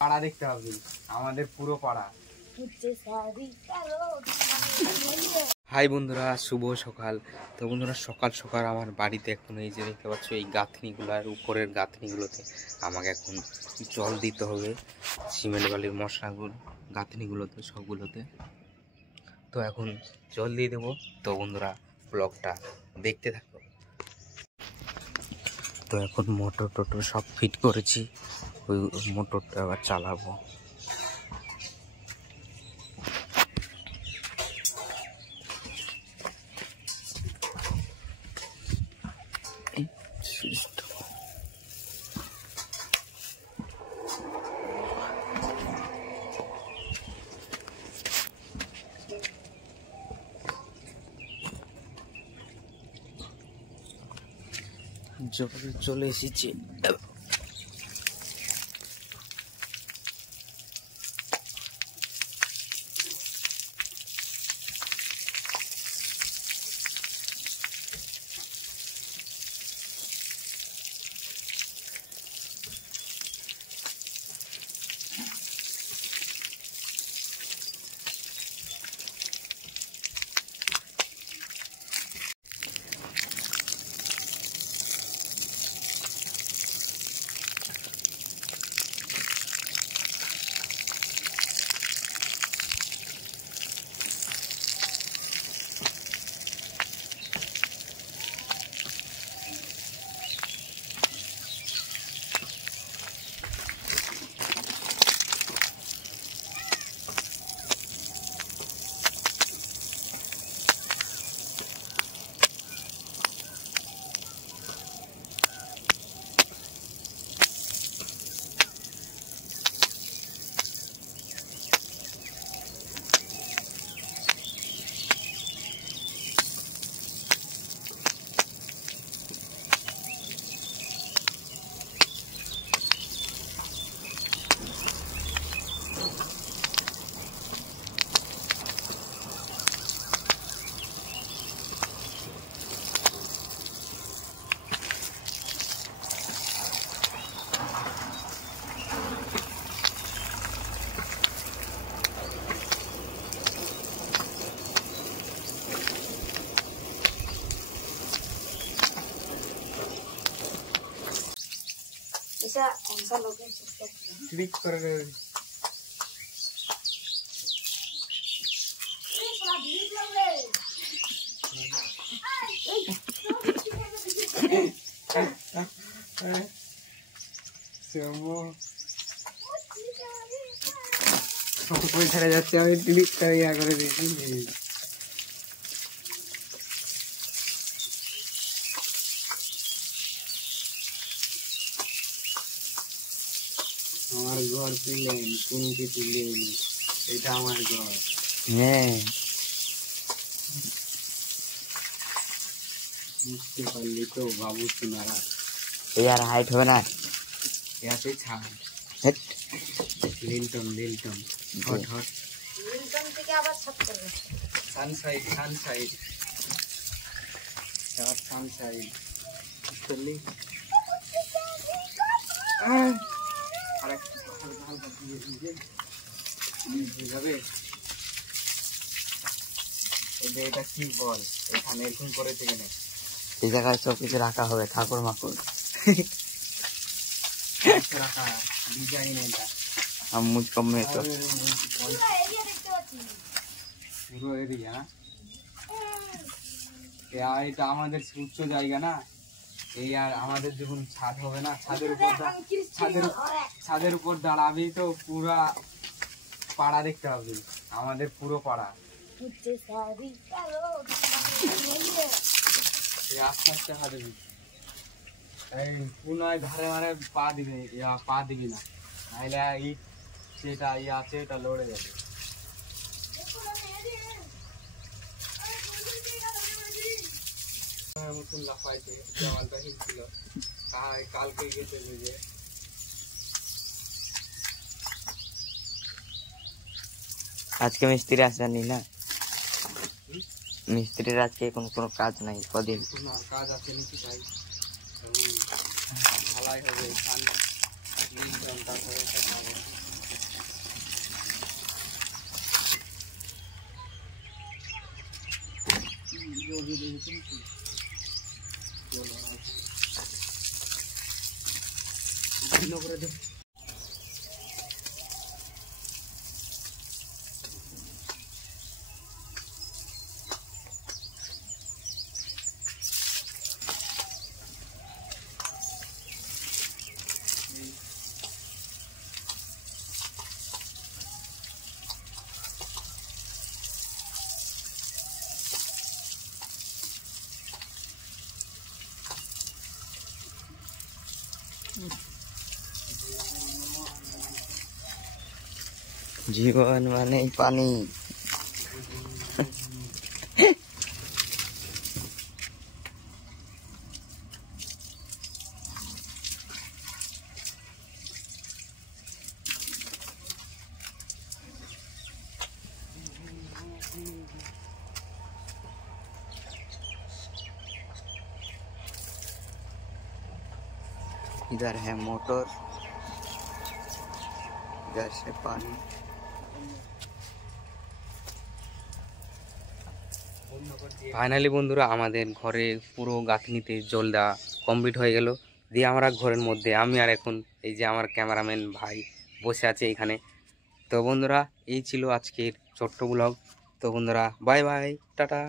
পাড়া দেখতে হবে, আমাদের পুরো পাড়া। হাই বন্ধুরা, শুভ সকাল। তো বন্ধুরা, সকাল সকাল আমার বাড়িতে এখন এই যে দেখতে পাচ্ছ, এই গাঁথনিগুলোর উপরের গাঁথনিগুলোতে আমাকে এখন জল দিতে হবে। সিমেন্ট বালির মশলাগুলো গাঁথনিগুলোতে সবগুলোতে তো এখন জল দিয়ে দেবো। তো বন্ধুরা, ব্লগটা দেখতে থাকো। তো এখন মোটর টোটর সব ফিট করেছি, ওই মোটরটা আবার চালাবো। চলে এসেছি। क्लिक कर পয়সা যাচ্ছে, আমি ক্লিক করে ইয়া করে দিয়েছি। আমার ঘর তুললেন, কোনো কিছু নেই, এটা আমার ঘর। হ্যাঁ, বুঝতে পারলি তো বাবু সোনারা। এই আর হাইট হবে না, এতে ছাড়। লিল্টন লিল্টন হট হট লিল্টন থেকে আবার ছাপ করবে। সানসাইড সানসাইড চার সানসাইড চললি। এটা কি বল, এখানে এরকম করেছে কেন? এই জায়গায় সব কিছু রাখা হবে, ঠাকুর মাকুর রাখা ডিজাইন। এটা মুঝকো में तो পুরো এরিয়া। এটা আমাদের উচ্চ জায়গা না, এই আর আমাদের যখন ছাদ হবে না, ছাদের উপর দাঁড়াবি তো পুরা পাড়া দেখতে হবে, আমাদের পুরো পাড়া। আস্তে আস্তে হাতে এই পুনায় ধারে মারে পা দিবি না, নাহলে ইট যেটা আছে এটা লড়ে যাবে। মতন লাফাইছে, দেওয়ালটা হিলছিল, কালকে গেছে যে। আজকে মিস্ত্রি আসেনি না, মিস্ত্রির আজকে কোনো কাজ নাই, কদিন কাজ আছে নাকি তাই ঢালাই হবে। जीवन माने पानी। इधर है मोटर, इधर से पानी। ফাইনালি বন্ধুরা আমাদের ঘরে পুরো গাঁথনিতে জল দেওয়া কমপ্লিট হয়ে গেল। দিয়ে আমরা ঘরের মধ্যে আমি আর এখন এই যে আমার ক্যামেরাম্যান ভাই বসে আছে এখানে। তো বন্ধুরা এই ছিল আজকের ছোট্ট ব্লগ। তো বন্ধুরা বাই বাই, টাটা।